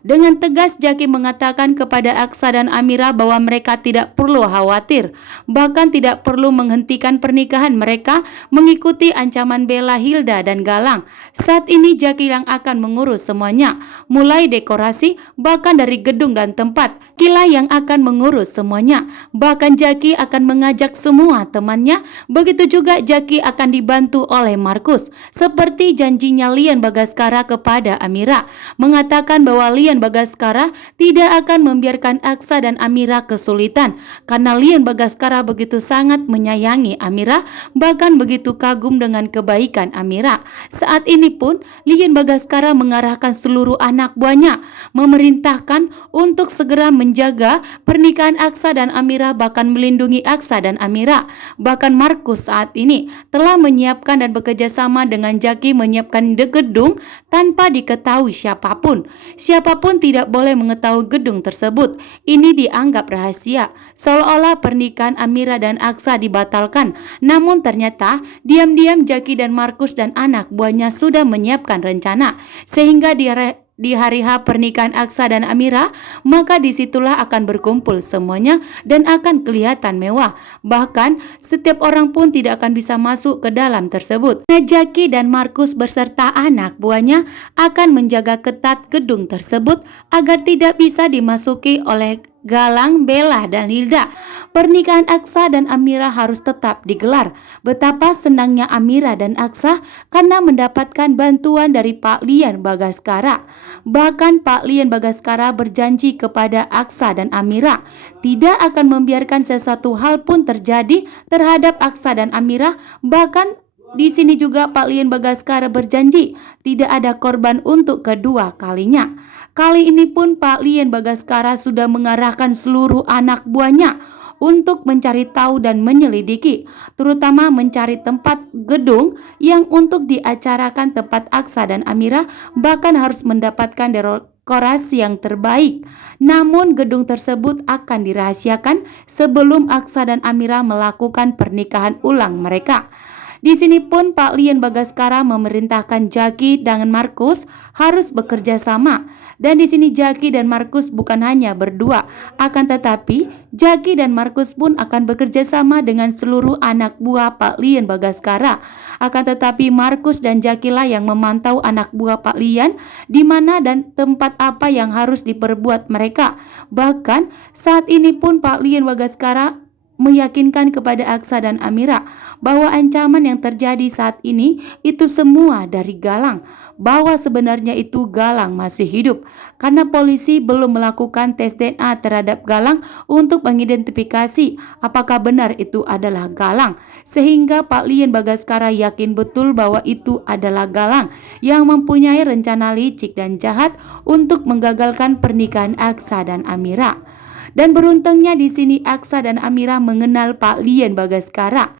Dengan tegas Jaki mengatakan kepada Aksa dan Amira bahwa mereka tidak perlu khawatir, bahkan tidak perlu menghentikan pernikahan mereka mengikuti ancaman Bella, Hilda, dan Galang. Saat ini Jaki yang akan mengurus semuanya, mulai dekorasi, bahkan dari gedung dan tempat. Kila yang akan mengurus semuanya, bahkan Jaki akan mengajak semua temannya. Begitu juga Jaki akan dibantu oleh Markus. Seperti janjinya Lian Bagaskara kepada Amira, mengatakan bahwa Lian Bagaskara tidak akan membiarkan Aksa dan Amira kesulitan, karena Lian Bagaskara begitu sangat menyayangi Amira, bahkan begitu kagum dengan kebaikan Amira. Saat ini pun Lian Bagaskara mengarahkan seluruh anak buahnya, memerintahkan untuk segera menjaga pernikahan Aksa dan Amira, bahkan melindungi Aksa dan Amira. Bahkan Markus saat ini telah menyiapkan dan bekerja sama dengan Jaki menyiapkan gedung tanpa diketahui siapapun. Siapapun tidak boleh mengetahui gedung tersebut. Ini dianggap rahasia, seolah-olah pernikahan Amira dan Aksa dibatalkan. Namun ternyata diam-diam Jaki dan Markus dan anak buahnya sudah menyiapkan rencana, sehingga di hari H pernikahan Aksa dan Amira, maka disitulah akan berkumpul semuanya dan akan kelihatan mewah. Bahkan setiap orang pun tidak akan bisa masuk ke dalam tersebut. Jaki dan Markus beserta anak buahnya akan menjaga ketat gedung tersebut agar tidak bisa dimasuki oleh Galang, Bella, dan Hilda. Pernikahan Aksa dan Amira harus tetap digelar. Betapa senangnya Amira dan Aksa karena mendapatkan bantuan dari Pak Lian Bagaskara. Bahkan Pak Lian Bagaskara berjanji kepada Aksa dan Amira tidak akan membiarkan sesuatu hal pun terjadi terhadap Aksa dan Amira. Bahkan di sini juga Pak Lian Bagaskara berjanji tidak ada korban untuk kedua kalinya. Kali ini pun Pak Lian Bagaskara sudah mengarahkan seluruh anak buahnya untuk mencari tahu dan menyelidiki, terutama mencari tempat gedung yang untuk diacarakan tempat Aksa dan Amira, bahkan harus mendapatkan dekorasi yang terbaik. Namun gedung tersebut akan dirahasiakan sebelum Aksa dan Amira melakukan pernikahan ulang mereka. Di sini pun Pak Lian Bagaskara memerintahkan Jaki dan Markus harus bekerja sama. Dan di sini Jaki dan Markus bukan hanya berdua, akan tetapi Jaki dan Markus pun akan bekerja sama dengan seluruh anak buah Pak Lian Bagaskara. Akan tetapi Markus dan Jaki lah yang memantau anak buah Pak Lian di mana dan tempat apa yang harus diperbuat mereka. Bahkan saat ini pun Pak Lian Bagaskara meyakinkan kepada Aksa dan Amira bahwa ancaman yang terjadi saat ini itu semua dari Galang, bahwa sebenarnya itu Galang masih hidup karena polisi belum melakukan tes DNA terhadap Galang untuk mengidentifikasi apakah benar itu adalah Galang, sehingga Pak Lian Bagaskara yakin betul bahwa itu adalah Galang yang mempunyai rencana licik dan jahat untuk menggagalkan pernikahan Aksa dan Amira. Dan beruntungnya di sini Aksa dan Amira mengenal Pak Lian Bagaskara.